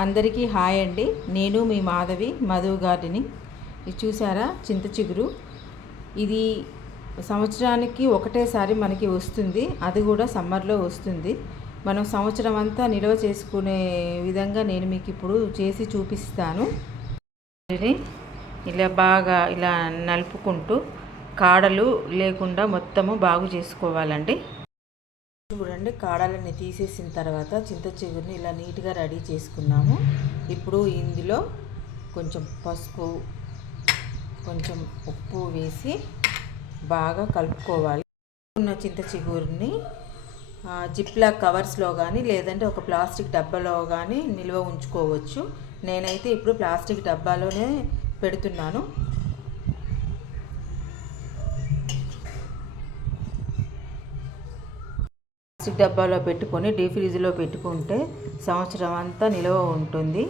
అందరికీ హాయ్ అండి. నేను మీ మాధవి, మధు గార్డెనింగ్. ఇది చూసారా, చింత చిగురు. ఇది సంవత్సరానికి ఒకటేసారి మనకి వస్తుంది, అది కూడా సమ్మర్లో వస్తుంది. మనం సంవత్సరం అంతా నిల్వ చేసుకునే విధంగా నేను మీకు ఇప్పుడు చేసి చూపిస్తాను. ఇలా బాగా ఇలా నలుపుకుంటూ కాడలు లేకుండా మొత్తము బాగు చేసుకోవాలండి. చూడండి, కాడలన్నీ తీసేసిన తర్వాత చింత చిగురిని ఇలా నీట్గా రెడీ చేసుకున్నాము. ఇప్పుడు ఇందులో కొంచెం పసుపు, కొంచెం ఉప్పు వేసి బాగా కలుపుకోవాలి. ఉన్న చింత చిగురిని జిప్లా కవర్స్లో కానీ లేదంటే ఒక ప్లాస్టిక్ డబ్బాలో కానీ నిల్వ ఉంచుకోవచ్చు. నేనైతే ఇప్పుడు ప్లాస్టిక్ డబ్బాలోనే పెడుతున్నాను. ప్లాస్టిక్ డబ్బాలో పెట్టుకొని డీప్ ఫ్రిడ్జ్లో పెట్టుకుంటే సంవత్సరం అంతా నిల్వ ఉంటుంది.